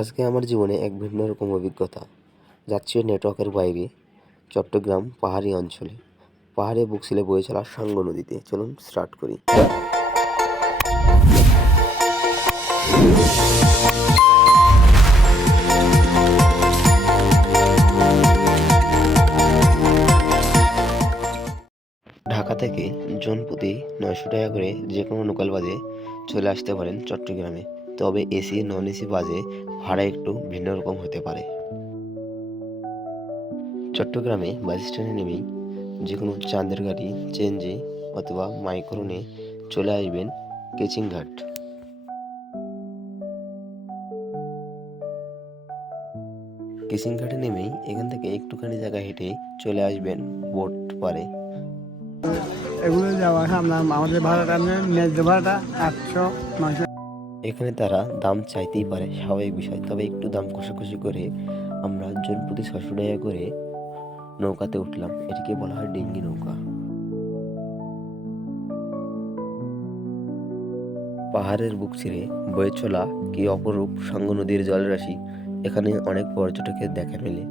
আজকে আমার জীবনে এক ভিন্ন রকম অভিজ্ঞতা। যাচ্ছি নেটওয়ার্কের বাইরে, চট্টগ্রাম পাহাড়ি অঞ্চলে। পাহাড়ে বুক ছিলে বয়ে চলা সাঙ্গু নদীতে। চলুন স্টার্ট করি। ঢাকা থেকে জনপ্রতি ৯০০ টাকা করে যে কোনো লোকাল বাসে চলে আসতে পারেন চট্টগ্রামে। তবে এসি নন এসি বাসে ভাড়া একটু ভিন্ন রকম হতে পারে। চট্টগ্রামে বাস স্ট্যান্ডে নেমেই যে কোনো চাঁদের গাড়ি, চেঞ্জে অথবা মাইক্রোনে চলে আসবেন কেচিংঘাট। কেচিংঘাটে নেমেই এখান থেকে একটুখানি জায়গা হেঁটে চলে আসবেন বোট পারে। এগুলো যাওয়া আমাদের ভাড়াটা ন্যায্য ভাড়াটা 800-900। এখানে তারা দাম চাইতেই পারে, স্বাভাবিক বিষয়। তবে একটু দাম কষাকষি করে আমরা জনপ্রতি ৬০০ টাকা করে নৌকাতে উঠলাম। এটিকে বলা হয় ডিঙ্গি নৌকা। পাহাড়ের বুক চিরে বয়ে চলা কি অপরূপ সাঙ্গু নদীর জলরাশি এখানে অনেক পর্যটকের দেখা মেলে।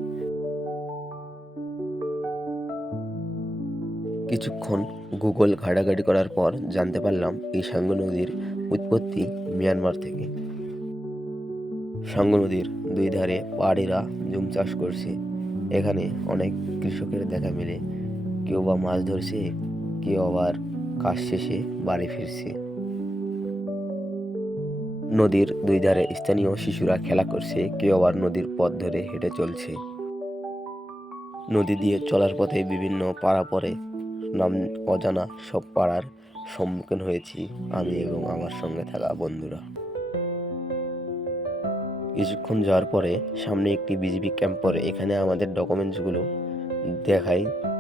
কিছুক্ষণ গুগল ঘাটাঘাটি করার পর জানতে পারলাম এই সাঙ্গু নদীর উৎপত্তি মিয়ানমার থেকে। সাঙ্গু নদীর দুই ধারে পাহাড়িরা জুম চাষ করছে। এখানে অনেক কৃষকের দেখা মেলে। কেউ বা মাছ ধরছে, কেউ আবার কাজ শেষে বাড়ি ফিরছে। নদীর দুই ধারে স্থানীয় শিশুরা খেলা করছে, কেউ আবার নদীর পথ ধরে হেঁটে চলছে। নদী দিয়ে চলার পথে বিভিন্ন পাড়া পড়ে, নাম অজানা সব পাড়ার সম্মুখীন হয়েছি আমি এবং আমার সঙ্গে থাকা বন্ধুরা। কিছুক্ষণ যাওয়ার পরে সামনে একটি বিজিবি ক্যাম্প পড়ে। এখানে আমাদের ডকুমেন্টসগুলো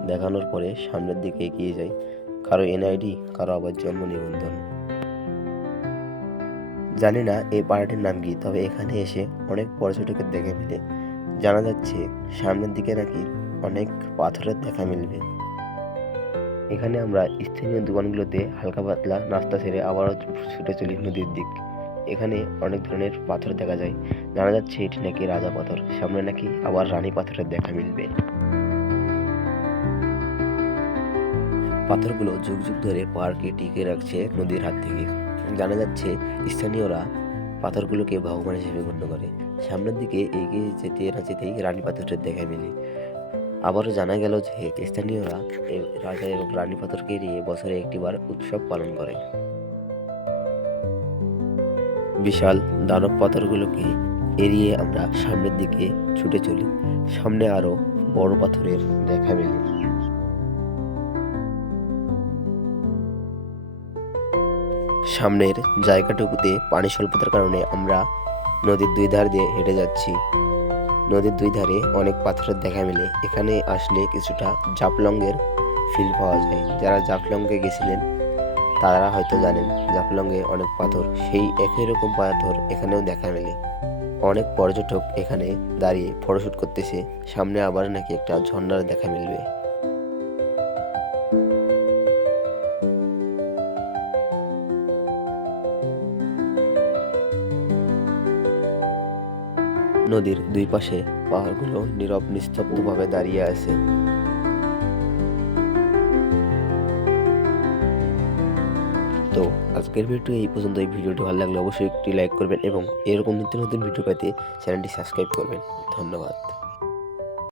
দেখানোর পরে সামনের দিকে এগিয়ে যাই। কারো এনআইডি, কারো আবার জন্ম নিবন্ধন। জানি না এই পাড়াটির নাম কি, তবে এখানে এসে অনেক পর্যটকের দেখা মিলে। জানা যাচ্ছে সামনের দিকে নাকি অনেক পাথরের দেখা মিলবে। এখানে আমরা স্থানীয় দোকানগুলোতে হালকা পাতলা নাস্তা সেরে আবারও ছুটে চলি নদীর দিক। এখানে অনেক ধরনের পাথর দেখা যায়। জানা যাচ্ছে এটি নাকি রাজা পাথর, সামনে নাকি আবার রানী পাথরের দেখা মিলবে। পাথরগুলো যুগ যুগ ধরে পাহাড়কে টিকে রাখছে নদীর হাত থেকে। জানা যাচ্ছে স্থানীয়রা পাথরগুলোকে ভগবান হিসেবে গণ্য করে। সামনের দিকে এগিয়ে যেতে না যেতেই রানী পাথরের দেখা মেলে। আবারও জানা গেল যে স্থানীয়রা রাজা এবং রানী পাথরকে নিয়ে বছরে একটিবার উৎসব পালন করে। বিশাল দানব পাথরগুলোকে এড়িয়ে আমরা সামনের দিকে ছুটে চলি। সামনে আরো বড় পাথরের দেখা মেলে। সামনের জায়গাটুকুতে পানি স্বল্পতার কারণে আমরা নদীর দুই ধার দিয়ে হেঁটে যাচ্ছি। নদীর দুই ধারে অনেক পাথরের দেখা মেলে। এখানে আসলে কিছুটা জাফলংয়ের ফিল পাওয়া যায়। যারা জাফলংয়ে গেছিলেন তারা হয়তো জানেন জাফলংয়ে অনেক পাথর, সেই একই রকম পাথর এখানেও দেখা মেলে। অনেক পর্যটক এখানে দাঁড়িয়ে ফটোশুট করতেছে। সামনে আবার নাকি একটা ঝর্ণার দেখা মিলবে। নদীর দুই পাশে পাহাড়গুলো নীরব নিস্তব্ধভাবে দাঁড়িয়ে আছে। তো আজকের ভিডিও এই পর্যন্ত। এই ভিডিওটি ভালো লাগলে অবশ্যই একটি লাইক করবেন এবং এরকম নিত্য নতুন ভিডিও পেতে চ্যানেলটি সাবস্ক্রাইব করবেন। ধন্যবাদ।